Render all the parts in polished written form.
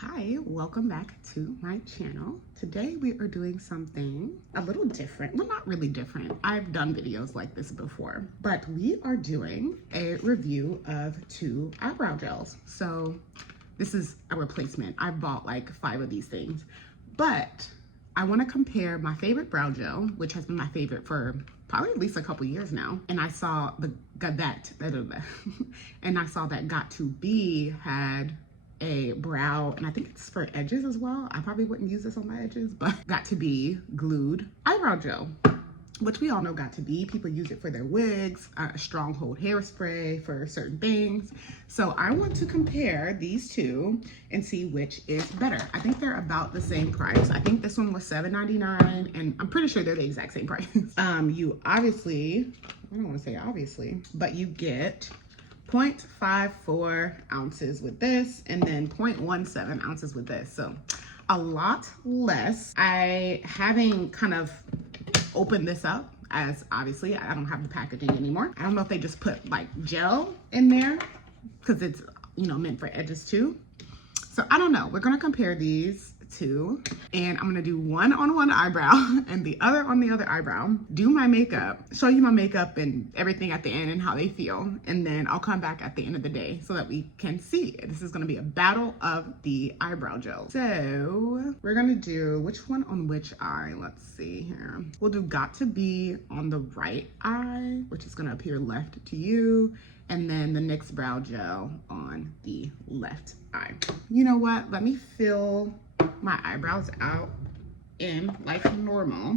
Hi, welcome back to my channel. Today we are doing something a little different. Well, not really different. I've done videos like this before, but we are doing a review of 2 eyebrow gels. So this is a replacement. I bought like 5 of these things, but I want to compare my favorite brow gel, which has been my favorite for probably at least a couple years now. And I saw and I saw that Got2b had a brow, and I think it's for edges as well. I probably wouldn't use this on my edges, but Got2b glued eyebrow gel, which we all know Got2b. People use it for their wigs, stronghold hairspray for certain things. So I want to compare these two and see which is better. I think they're about the same price. I think this one was $7.99, and I'm pretty sure they're the exact same price. You obviously, I don't want to say obviously, but you get 0.54 ounces with this, and then 0.17 ounces with this. So a lot less. I haven't kind of opened this up, as obviously I don't have the packaging anymore. I don't know if they just put like gel in there because it's, you know, meant for edges too. So I don't know. We're gonna compare these two, and I'm gonna do one on one eyebrow and the other on the other eyebrow, do my makeup, show you my makeup and everything at the end and how they feel, and then I'll come back at the end of the day so that we can see. This is gonna be a battle of the eyebrow gel. So we're gonna do which one on which eye. Let's see here. We'll do Got2b on the right eye, which is gonna appear left to you, and then the NYX brow gel on the left eye. You know what? Let me fill my eyebrows out in like normal,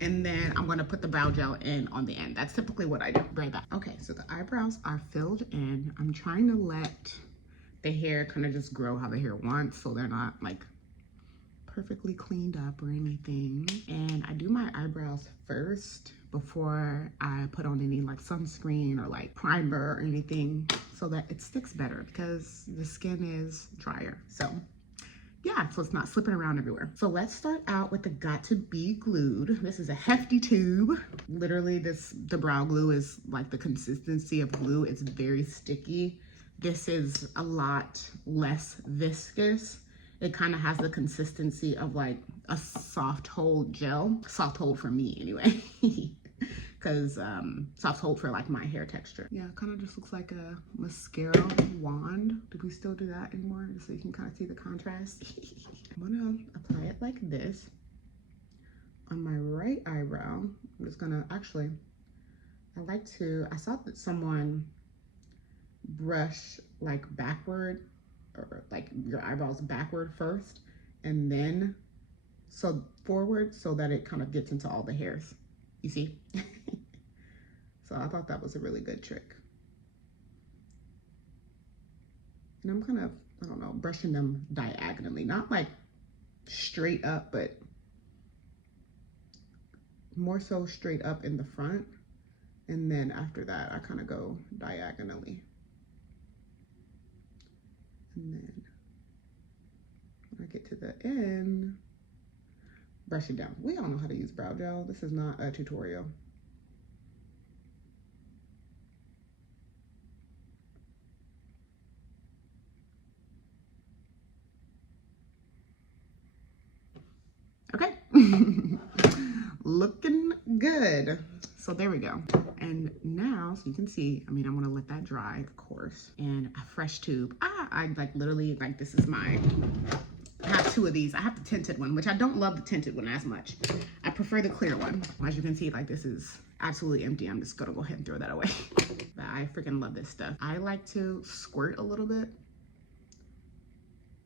and then I'm gonna put the brow gel in on the end. That's typically what I do. Right back. Okay, so the eyebrows are filled in. I'm trying to let the hair kind of just grow how the hair wants, so they're not like perfectly cleaned up or anything. And I do my eyebrows first before I put on any like sunscreen or like primer or anything, so that it sticks better because the skin is drier. So yeah, so it's not slipping around everywhere. So let's start out with the Got2b glued. This is a hefty tube. Literally the brow glue is like the consistency of glue. It's very sticky. This is a lot less viscous. It kind of has the consistency of like a soft hold gel. Soft hold for me anyway. Because soft hold for like my hair texture. Yeah, it kind of just looks like a mascara wand. Do we still do that anymore? Just so you can kind of see the contrast. I'm gonna apply it like this on my right eyebrow. I'm just gonna, actually, I saw that someone brush like backward, or like your eyebrows backward first, and then so forward, so that it kind of gets into all the hairs. You see? So I thought that was a really good trick. And I'm kind of, I don't know, brushing them diagonally, not like straight up, but more so straight up in the front. And then after that, I kind of go diagonally. And then when I get to the end, brush it down. We all know how to use brow gel. This is not a tutorial. Okay, looking good. So there we go. And now, so you can see, I mean, I'm gonna let that dry, of course, and a fresh tube. I like literally, like this is mine. I have 2 of these. I have the tinted one, which I don't love the tinted one as much. I prefer the clear one. As you can see, like this is absolutely empty. I'm just gonna go ahead and throw that away. But I freaking love this stuff. I like to squirt a little bit,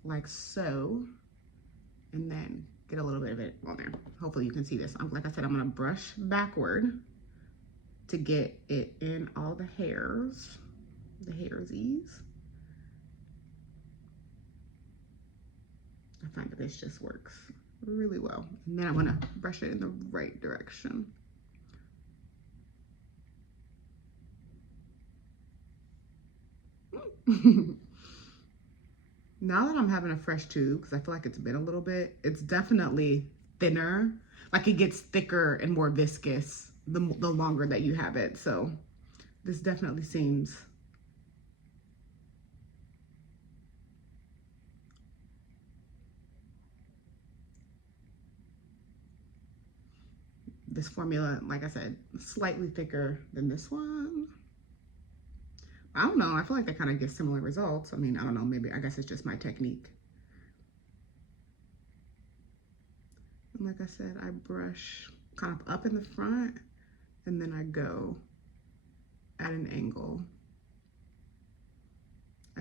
like so, and then get a little bit of it on there. Hopefully you can see this. Like I said, I'm gonna brush backward to get it in all the hairs, the hairsies. I find that this just works really well. And then I'm gonna brush it in the right direction. Now that I'm having a fresh tube, because I feel like it's been a little bit, it's definitely thinner. Like it gets thicker and more viscous the longer that you have it. So this definitely seems This formula, like I said, slightly thicker than this one. I don't know, I feel like they kind of give similar results. I mean, I don't know, maybe, I guess it's just my technique. And like I said, I brush kind of up in the front and then I go at an angle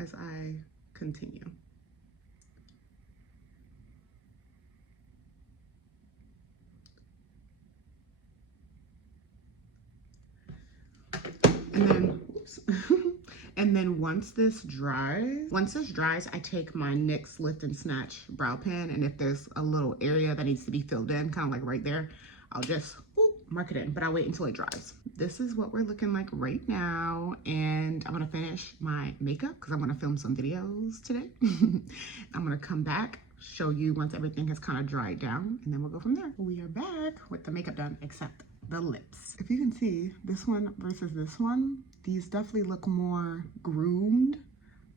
as I continue. And then, oops. And then once this dries, I take my NYX Lift and Snatch brow pen, and if there's a little area that needs to be filled in, kind of like right there, I'll just mark it in, but I'll wait until it dries. This is what we're looking like right now, and I'm gonna finish my makeup because I'm gonna film some videos today. I'm gonna come back, show you once everything has kind of dried down, and then we'll go from there. We are back with the makeup done, except the lips. If you can see, this one versus this one, these definitely look more groomed.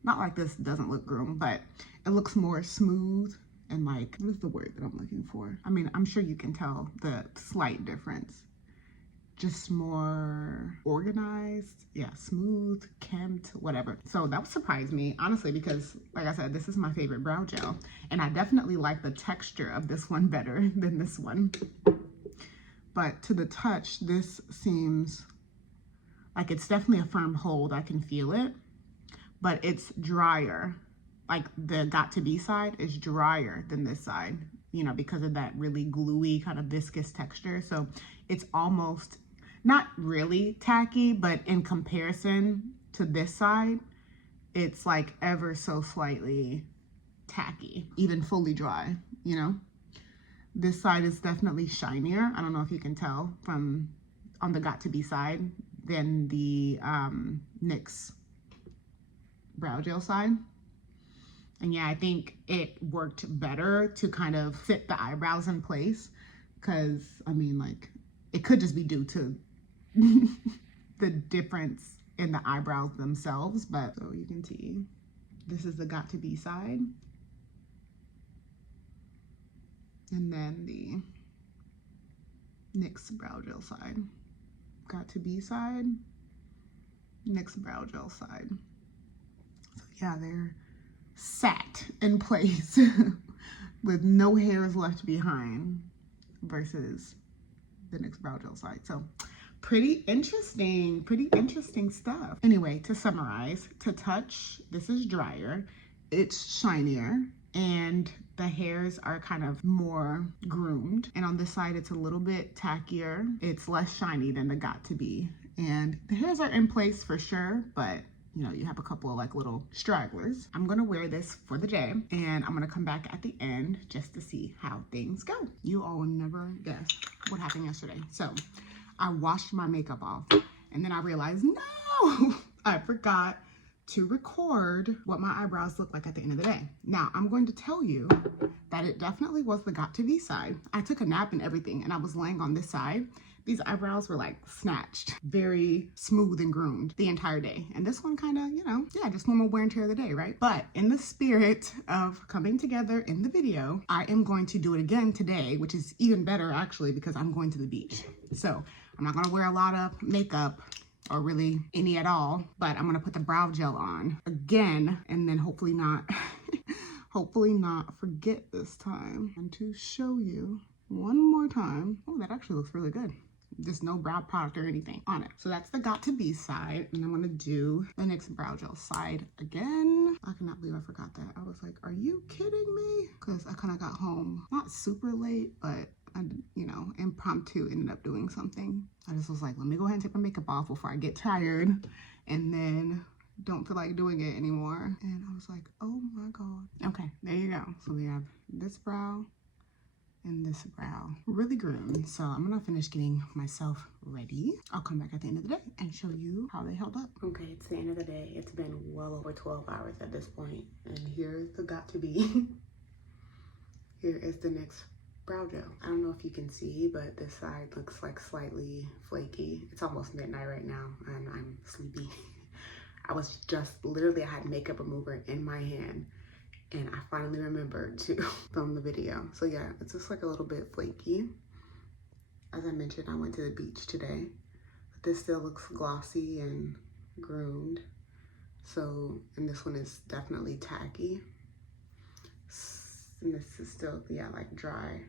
Not like this doesn't look groomed, but it looks more smooth and like, what is the word that I'm looking for? I mean, I'm sure you can tell the slight difference. Just more organized, yeah, smooth, kempt, whatever. So that surprised me, honestly, because like I said, this is my favorite brow gel. And I definitely like the texture of this one better than this one. But to the touch, this seems like it's definitely a firm hold. I can feel it, but it's drier. Like the Got To Be side is drier than this side, you know, because of that really gluey kind of viscous texture. So it's almost not really tacky, but in comparison to this side, it's like ever so slightly tacky, even fully dry, you know? This side is definitely shinier. I don't know if you can tell from on the Got To Be side than the NYX brow gel side. And yeah, I think it worked better to kind of fit the eyebrows in place, because I mean, like, it could just be due to the difference in the eyebrows themselves. But so you can see, this is the Got To Be side. And then the NYX brow gel side. Got To Be side, NYX brow gel side. So yeah, they're sat in place with no hairs left behind versus the NYX brow gel side. So pretty interesting stuff. Anyway, to summarize, to touch, this is drier, it's shinier, and the hairs are kind of more groomed. And on this side, it's a little bit tackier. It's less shiny than the Got To Be. And the hairs are in place for sure, but you know, you have a couple of like little stragglers. I'm gonna wear this for the day, and I'm gonna come back at the end just to see how things go. You all will never guess what happened yesterday. So I washed my makeup off, and then I realized, no, I forgot to record what my eyebrows look like at the end of the day. Now, I'm going to tell you that it definitely was the Got To Be side. I took a nap and everything, and I was laying on this side. These eyebrows were like snatched, very smooth and groomed the entire day. And this one kind of, you know, yeah, just normal wear and tear of the day, right? But in the spirit of coming together in the video, I am going to do it again today, which is even better actually, because I'm going to the beach. So I'm not gonna wear a lot of makeup, or really any at all, but I'm gonna put the brow gel on again, and then hopefully not, hopefully not forget this time. And to show you one more time, oh, that actually looks really good. Just no brow product or anything on it. So that's the Got To Be side, and I'm gonna do the NYX brow gel side again. I cannot believe I forgot that. I was like, are you kidding me? Because I kind of got home, not super late, but I, you know, impromptu ended up doing something. I just was like, let me go ahead and take my makeup off before I get tired and then don't feel like doing it anymore. And I was like, oh my God. Okay, there you go. So we have this brow and this brow, really groomed. So I'm gonna finish getting myself ready. I'll come back at the end of the day and show you how they held up. Okay, it's the end of the day. It's been well over 12 hours at this point, and here's the Got To Be. Here is the NYX brow gel. I don't know if you can see, but this side looks like slightly flaky. It's almost midnight right now, and I'm sleepy. I was just literally, I had makeup remover in my hand, and I finally remembered to film the video. So yeah, it's just like a little bit flaky. As I mentioned, I went to the beach today, but this still looks glossy and groomed. So, and this one is definitely tacky. And this is still, yeah, like dry.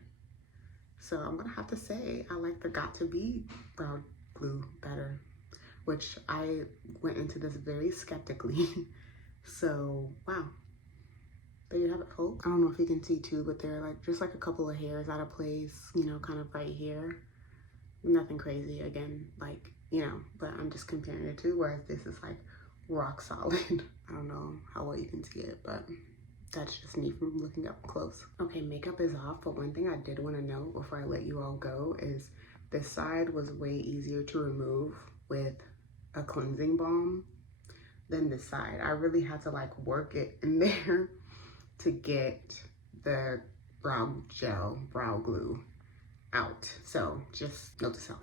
So I'm gonna have to say I like the Got To Be brow glue better, which I went into this very skeptically. So, wow. There you have it, folks. I don't know if you can see too, but there are like just like a couple of hairs out of place, you know, kind of right here. Nothing crazy, again, like, you know, but I'm just comparing it to, whereas this is like rock solid. I don't know how well you can see it, but that's just me from looking up close. Okay, makeup is off, but one thing I did want to note before I let you all go is this side was way easier to remove with a cleansing balm than this side. I really had to like work it in there to get the brow gel, brow glue out. So just note to self.